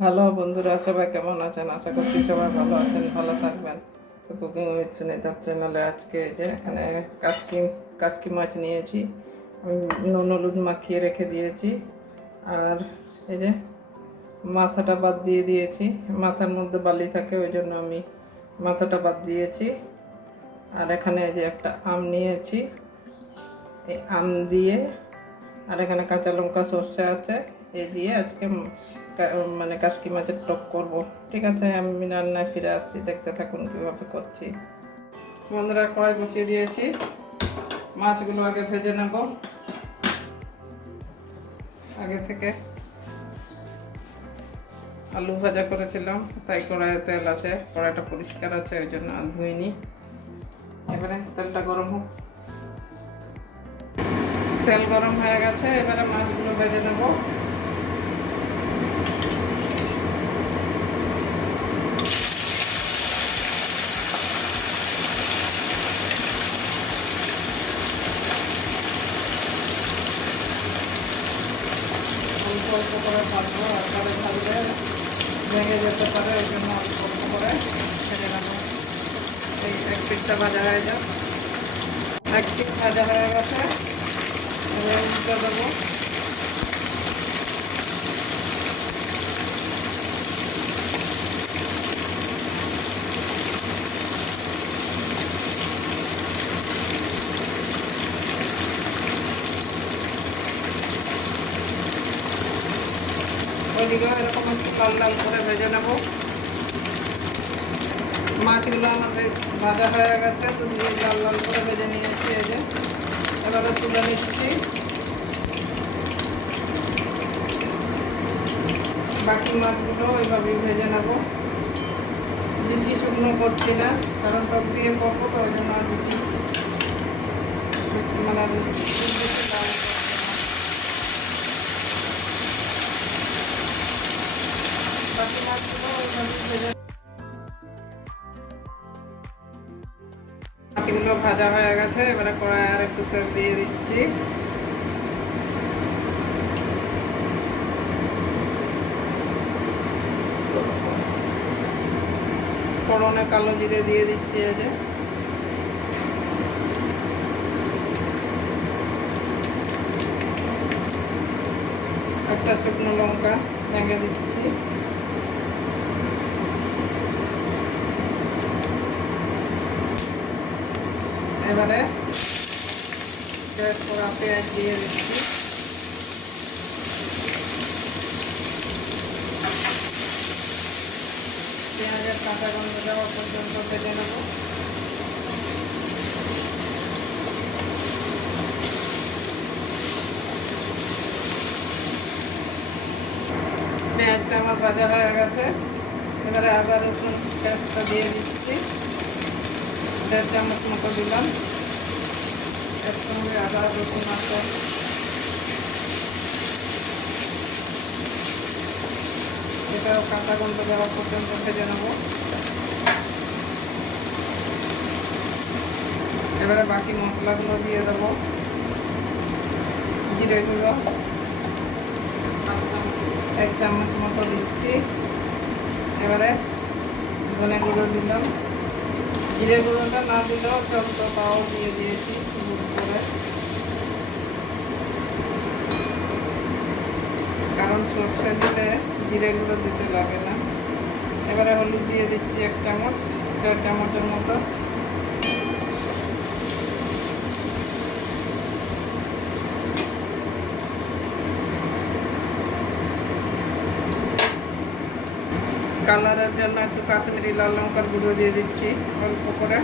Hello বন্ধুরা, সবাই কেমন আছেন? আশা করছি সবাই ভালো আছেন, ভালো থাকবেন। তো কুকিং উইথ সুনিতার চ্যানেলে আজকে যে এখানে কাসকি কাসকি মাছ নিয়েছি। আমি নুন, হলুদ মাখিয়ে রেখে দিয়েছি। আর এই যে মাথাটা বাদ দিয়ে দিয়েছি। মাথার মধ্যে বালি থাকে, ওই জন্য আমি মাথাটা বাদ দিয়েছি। আর এখানে যে একটা আম নিয়েছি। এই আম দিয়ে, আর এখানে কাঁচা লঙ্কা সর্ষে আছে এই দিয়ে আজকে মানে কাশকি মাছের টক করব। ঠিক আছে, আমি রান্নায় ফিরে আসছি, দেখতে থাকুন কীভাবে করছি। বন্ধুরা, কড়াই বসিয়ে দিয়েছি। মাছগুলো আগে ভেজে নেব। আগে থেকে আলু ভাজা করেছিলাম, তাই কড়াইয়ে তেল আছে। কড়াইটা পরিষ্কার আছে, ওই জন্য ধুইনি। এবারে তেলটা গরম হোক। তেল গরম হয়ে গেছে, এবারে মাছগুলো ভেজে নেব অল্প অল্প করে ভাজবো একবারে ভাজলে যেতে পারে ওই জন্য অল্প করে ছেড়ে নেব এই এক পিঠটা ভাজা হয়ে যাক। এক পিঠ ভাজা হয়ে গেছে। উল্টে দেবো। ওইদিকেও এরকম একটু লাল লাল করে ভেজে নেব। মাছগুলো আমাদের ভাজা হয়ে গেছে লাল লাল করে ভেজে নিয়েছি এই যে। এবারে তুলে নিচ্ছি। বাকি মাছগুলো ওইভাবেই ভেজে নেব। বেশি শুকনো করছি না, কারণ টক দিয়ে করব, তো ওই জন্য আর বেশি মানে মাছগুলো ভাজা হয়ে গেছে, এবারে কড়াই আর একটু তেল দিয়ে দিচ্ছি। ফোড়নে কালো জিরে দিয়ে দিচ্ছি, এই যে। একটা শুকনো লঙ্কা ভেঙে দিচ্ছি। এবারে পেঁয়াজ দিয়ে দিচ্ছি। পেঁয়াজের কাঁচা গন্ধ যাওয়া পর্যন্ত ভেজে নেব। পেঁয়াজটা আমার ভাজা হয়ে গেছে। এবারে আবার রসুন পেঁয়াজটা দিয়ে দিচ্ছি। দেড় চামচ মতো দিলাম। এর সঙ্গে আদা রসুন আছে এটাও কাঁচা গন্ধ দেওয়া পর্যন্ত ভেজে নেব। এবারে বাকি মশলাগুলো দিয়ে দেবো। জিরে গুঁড়ো। এক চামচ মতো দিচ্ছি। এবারে ধনে গুঁড়ো দিলাম। জিরে গুঁড়োটা না দিলেও চলতো পাও দিয়ে দিয়েছি করে কারণ সর্ষে দিলে জিরে গুঁড়ো দিতে লাগে না। এবারে হলুদ দিয়ে দিচ্ছি এক চামচ, দেড় চামচের মতো। কালারের জন্য একটু কাশ্মীরি লাল লঙ্কার গুঁড়ো দিয়ে দিচ্ছি অল্প করে।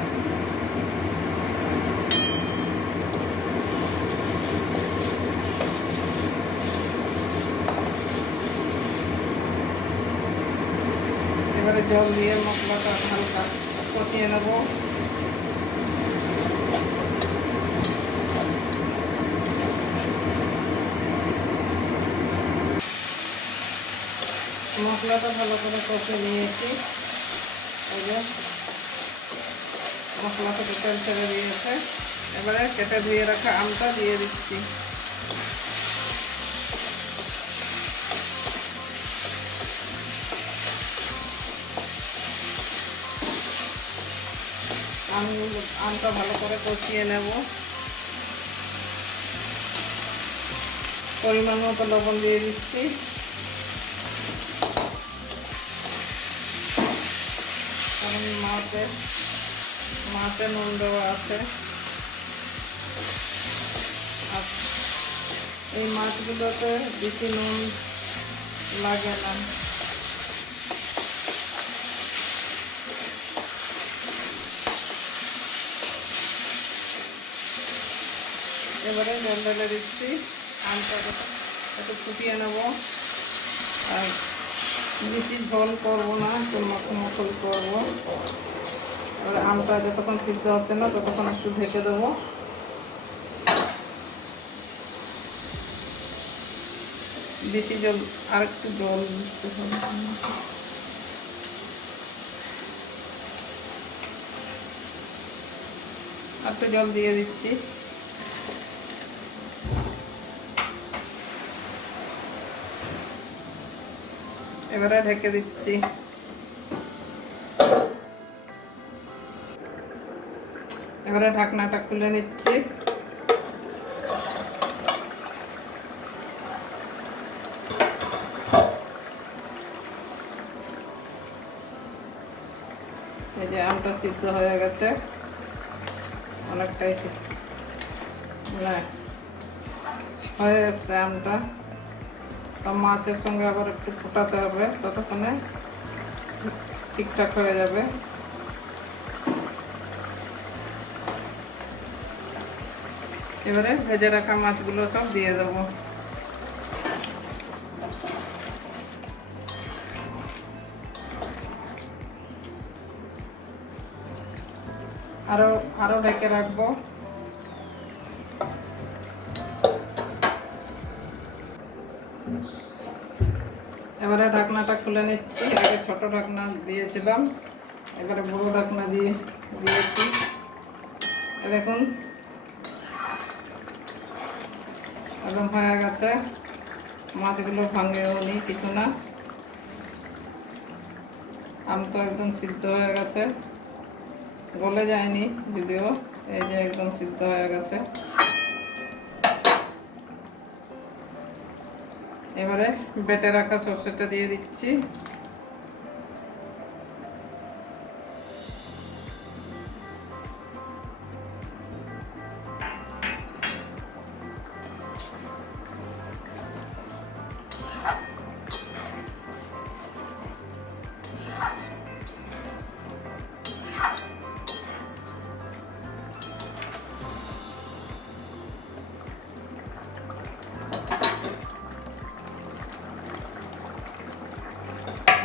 এবারে জল দিয়ে মশলাটা হালকা কষিয়ে নেব। মশলাটা ভালো করে কষে নিয়েছি। এই যে মশলা তেল ছেড়ে দিয়েছে। এবারে কেটে ধুয়ে রাখা আমটা দিয়ে দিচ্ছি। আমটা ভালো করে কষিয়ে নেব। পরিমাণ মতো লবণ দিয়ে দিচ্ছি। মাছে মাছে নুন দেওয়া আছে। এই মাছগুলোতে বেশি নুন লাগে না। এবারে জল ঢেলে দিচ্ছি। আমটা একটু ফুটিয়ে নেব। আর বেশি ঝোল করব না একটু মতন মতন করব। এবার আমটা যতক্ষণ সিদ্ধ হচ্ছে না, ততক্ষণ একটু ঢেকে দেবো। বেশি জল আর একটু জল দিতে। একটু জল দিয়ে দিচ্ছি। এবারে ঢেকে দিচ্ছি। এবারে ঢাকনাটা খুলে নিচ্ছি। এই যে আমটা সিদ্ধ হয়ে গেছে। অনেকটাই না হয়ে গেছে আমটা। মাছের সঙ্গে আবার একটু ফোটাতে হবে, ততক্ষণে ঠিকঠাক হয়ে যাবে। এবারে ভেজে রাখা মাছগুলো সব দিয়ে দেবো। আরও আরও ঢেকে রাখব। এবারে ঢাকনাটা খুলে নিচ্ছি। আগে ছোট ঢাকনা দিয়েছিলাম। এবারে বড় ঢাকনা দিয়ে দিয়েছি। দেখুন। একদম হয়ে গেছে। মাছগুলো ভাঙেও নি কিছু না। আম তো একদম সিদ্ধ হয়ে গেছে। গলে যায়নি, যদিও। এই যে একদম সিদ্ধ হয়ে গেছে। এবারে বেটে রাখা সর্ষেটা দিয়ে দিচ্ছি।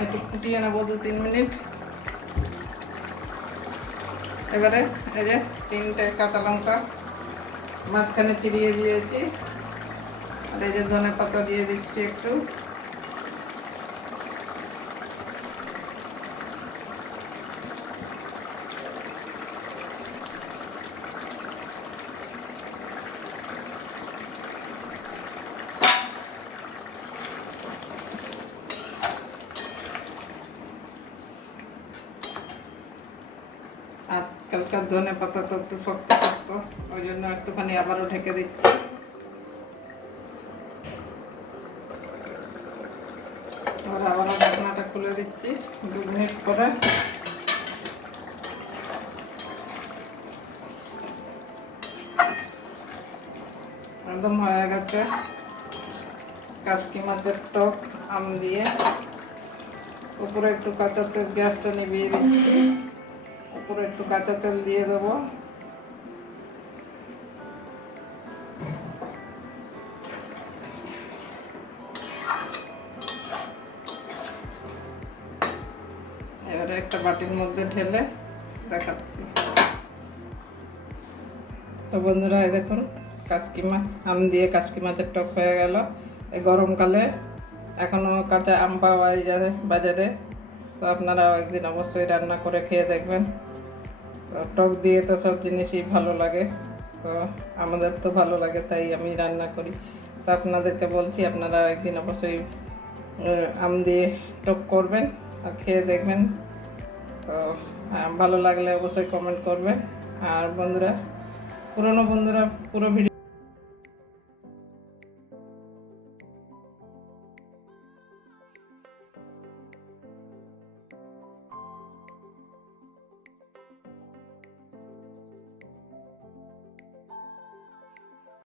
একটু ফুটিয়ে নেব দু তিন মিনিট। এবারে এই যে তিনটে কাঁচা লঙ্কা মাঝখানে চিরিয়ে দিয়েছি। আর এই যে ধনে পাতা দিয়ে দিচ্ছি একটু। আজকালকার ধনে পাতা তো একটু শক্ত শক্ত, ওই জন্য একটুখানি আবারও ঢেকে দিচ্ছি। এবার আবারও ঢাকনাটা খুলে দিচ্ছি দু মিনিট পরে। একদম হয়ে গেছে। কাসকি মাছের টক আম দিয়ে। উপরে একটু কাঁচা তেল গ্যাসটা নিভিয়ে দিচ্ছি। উপরে একটু কাঁচা তেল দিয়ে দেবো। এবারে একটা বাটির মধ্যে ঢেলে দেখাচ্ছি। তো বন্ধুরা, এই দেখুন কাসকি মাছ, আম দিয়ে কাসকি মাছের টক হয়ে গেল। এই গরমকালে এখনও কাঁচা আম পাওয়া যায় বাজারে। তো আপনারাও একদিন অবশ্যই রান্না করে খেয়ে দেখবেন। টক দিয়ে তো সব জিনিসই ভালো লাগে। তো আমাদের তো ভালো লাগে, তাই আমি রান্না করি। তো আপনাদেরকে বলছি, আপনারা একদিন অবশ্যই আম দিয়ে টক করবেন আর খেয়ে দেখবেন। তো ভালো লাগলে অবশ্যই কমেন্ট করবেন। আর বন্ধুরা, পুরনো বন্ধুরা পুরো ভিডিও